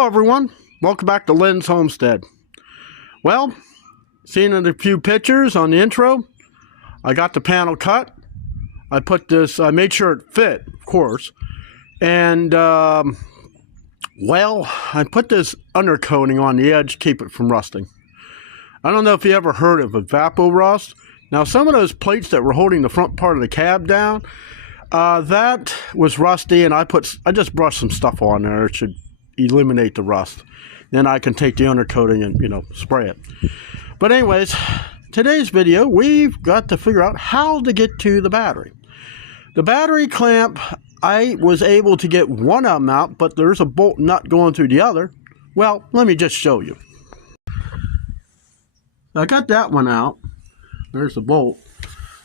Hello everyone, welcome back to Lynn's Homestead. Well, seeing a few pictures on the intro, I got the panel cut. I made sure it fit, of course. And, well, I put this undercoating on the edge to keep it from rusting. I don't know if you ever heard of evapo-rust. Now, some of those plates that were holding the front part of the cab down, that was rusty, and I just brushed some stuff on there. It should eliminate the rust. Then I can take the undercoating and, spray it. But anyways, today's video, we've got to figure out how to get to the battery. The battery clamp, I was able to get one of them out, but there's a bolt nut going through the other. Well, let me just show you. I got that one out. There's the bolt.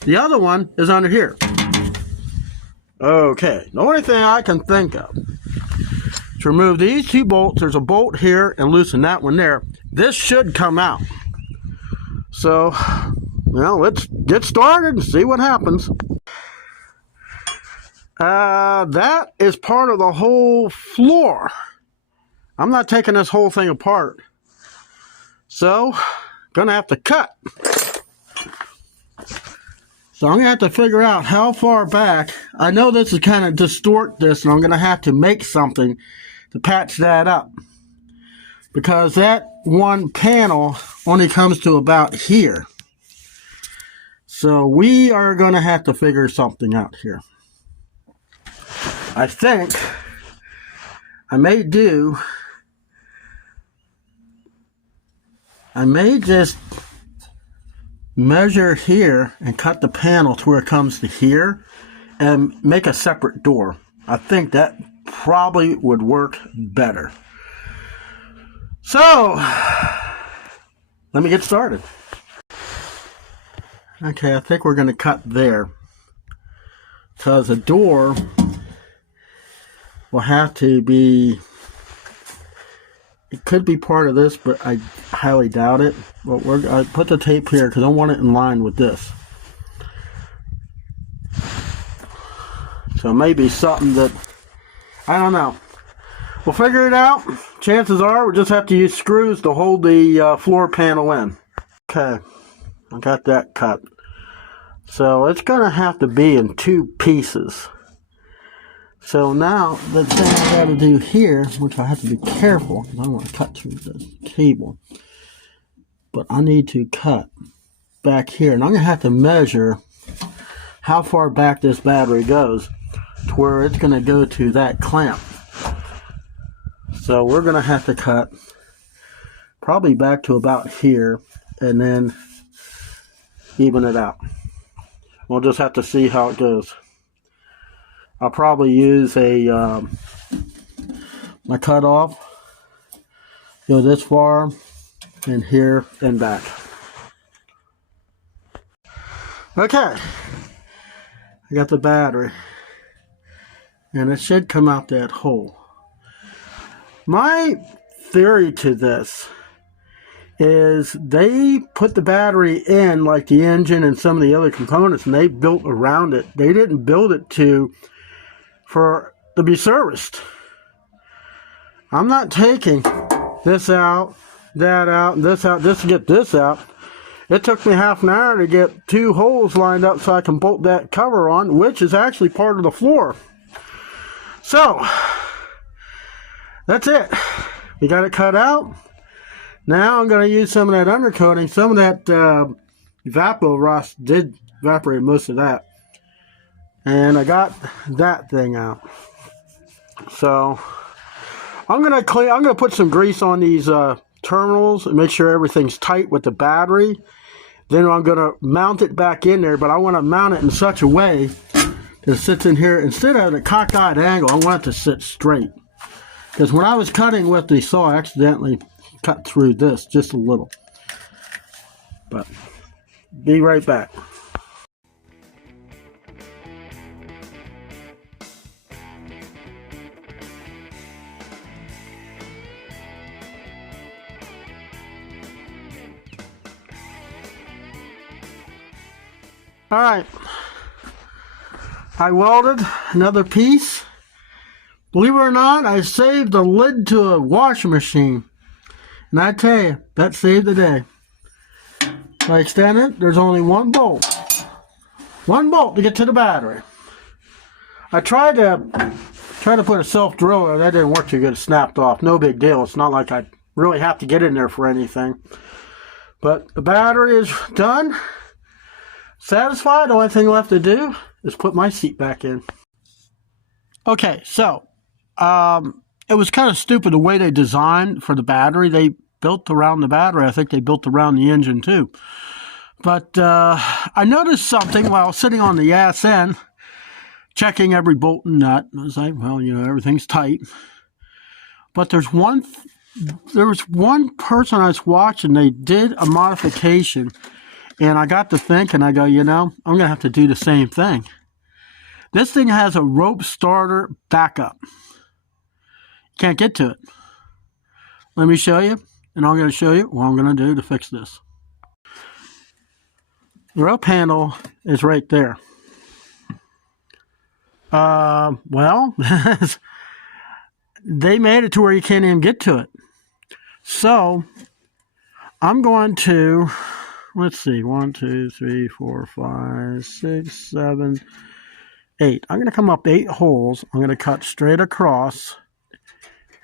The other one is under here. Okay, the only thing I can think of to remove these two bolts, there's a bolt here, and loosen that one there. This should come out. So, well, let's get started and see what happens. That is part of the whole floor. I'm not taking this whole thing apart. So, gonna have to cut. So I'm gonna have to figure out how far back. I know this is kind of distort this, and I'm gonna have to make something to patch that up, because that one panel only comes to about here. So we are gonna have to figure something out here. I think I may just measure here and cut the panel to where it comes to here and make a separate door. I think that probably would work better. So, let me get started. Okay, I think we're going to cut there, because the door will have to be, it could be part of this, but I highly doubt it. But I put the tape here because I want it in line with this. So maybe something that, I don't know. We'll figure it out. Chances are we'll just have to use screws to hold the floor panel in. Okay, I got that cut. So it's going to have to be in two pieces. So now the thing I got to do here, which I have to be careful because I don't want to cut through the cable, but I need to cut back here, and I'm going to have to measure how far back this battery goes to where it's going to go to that clamp. So we're going to have to cut probably back to about here and then even it out. We'll just have to see how it goes. I'll probably use my cutoff, go this far, and here and back. Okay, I got the battery, and it should come out that hole. My theory to this is they put the battery in like the engine and some of the other components, and they built around it. They didn't build it to be serviced. I'm not taking this out, that out, and this out just to get this out. It took me half an hour to get two holes lined up so I can bolt that cover on, which is actually part of the floor. So, that's it. We got it cut out. Now I'm going to use some of that undercoating. Some of that evapo-rust did evaporate most of that. And I got that thing out. So I'm gonna put some grease on these terminals and make sure everything's tight with the battery. Then I'm gonna mount it back in there, but I want to mount it in such a way that it sits in here. Instead of a cockeyed angle, I want it to sit straight. Because when I was cutting with the saw, I accidentally cut through this just a little. But be right back. Alright, I welded another piece Believe it or not, I saved the lid to a washing machine. And I tell you, that saved the day. If I extend it, there's only one bolt. One bolt to get to the battery. I tried to put a self-drill there. That didn't work too good. It snapped off. No big deal. It's not like I really have to get in there for anything. But the battery is done. Satisfied. The only thing left to do is put my seat back in. Okay, so it was kind of stupid the way they designed for the battery. They built around the battery. I think they built around the engine too. But I noticed something while sitting on the ass end, checking every bolt and nut. I was like, well, you know, everything's tight. But there was one person I was watching, they did a modification, and I got to thinking, I go, you know, I'm going to have to do the same thing. This thing has a rope starter backup. Can't get to it. Let me show you, and I'm going to show you what I'm going to do to fix this. The rope handle is right there. Well, they made it to where you can't even get to it. So, I'm going to, let's see, 1, 2, 3, 4, 5, 6, 7, 8. I'm going to come up 8 holes. I'm going to cut straight across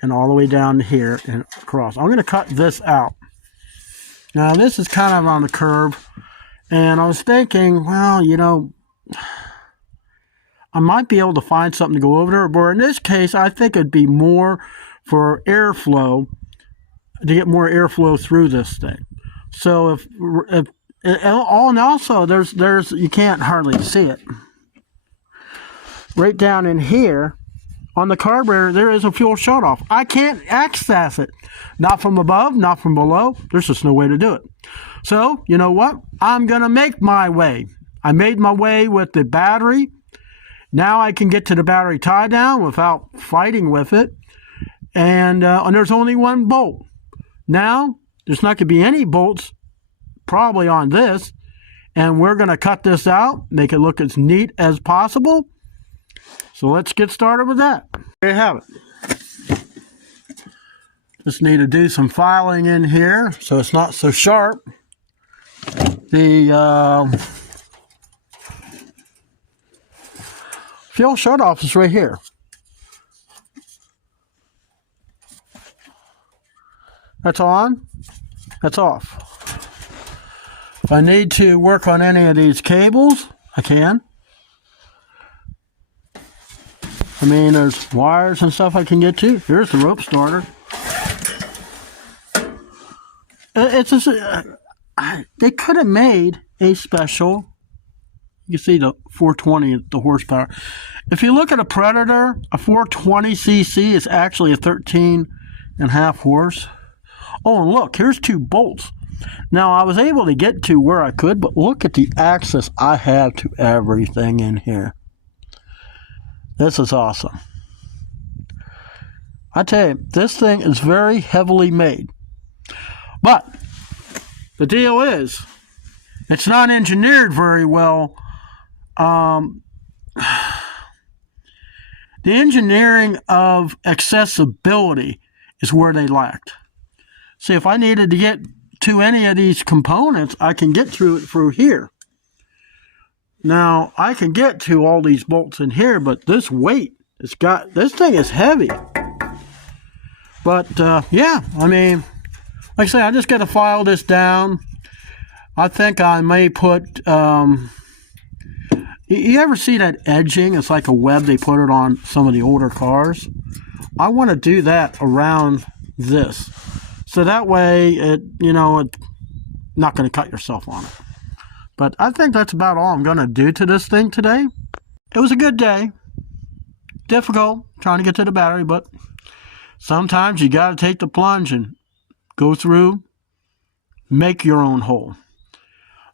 and all the way down here and across. I'm going to cut this out. Now, this is kind of on the curve, and I was thinking, well, you know, I might be able to find something to go over there, but in this case, I think it'd be more for airflow, to get more airflow through this thing. So if and also there's you can't hardly see it. Right down in here on the carburetor, there is a fuel shutoff. I can't access it. Not from above, not from below. There's just no way to do it. So, you know what? I'm going to make my way. I made my way with the battery. Now I can get to the battery tie down without fighting with it. And there's only one bolt. Now, there's not going to be any bolts probably on this. And we're going to cut this out, make it look as neat as possible. So let's get started with that. There you have it. Just need to do some filing in here so it's not so sharp. The fuel shutoff is right here. That's on, that's off. If I need to work on any of these cables, I can. I mean, there's wires and stuff I can get to. Here's the rope starter. It's just, they could have made a special, you see the 420, the horsepower. If you look at a Predator, a 420cc is actually a 13.5 horse. Oh, and look, here's 2 bolts. Now, I was able to get to where I could, but look at the access I have to everything in here. This is awesome. I tell you, this thing is very heavily made. But the deal is, it's not engineered very well. The engineering of accessibility is where they lacked. See, if I needed to get to any of these components, I can get through it through here. Now, I can get to all these bolts in here, but this weight, this thing is heavy. But, yeah, I mean, like I say, I just got to file this down. I think I may put, you ever see that edging? It's like a web, they put it on some of the older cars. I want to do that around this. So that way, it's not going to cut yourself on it. But I think that's about all I'm going to do to this thing today. It was a good day. Difficult trying to get to the battery, but sometimes you got to take the plunge and go through, make your own hole.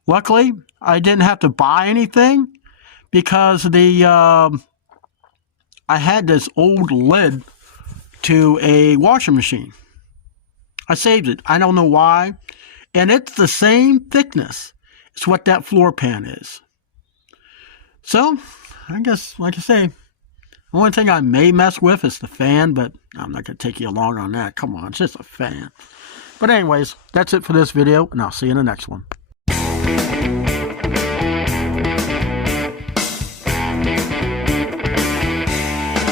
Luckily, I didn't have to buy anything because I had this old lid to a washing machine. I saved it. I don't know why. And it's the same thickness. It's what that floor pan is. So, I guess, like I say, Only thing I may mess with is the fan, but I'm not going to take you along on that. Come on, it's just a fan. But anyways, that's it for this video, and I'll see you in the next one.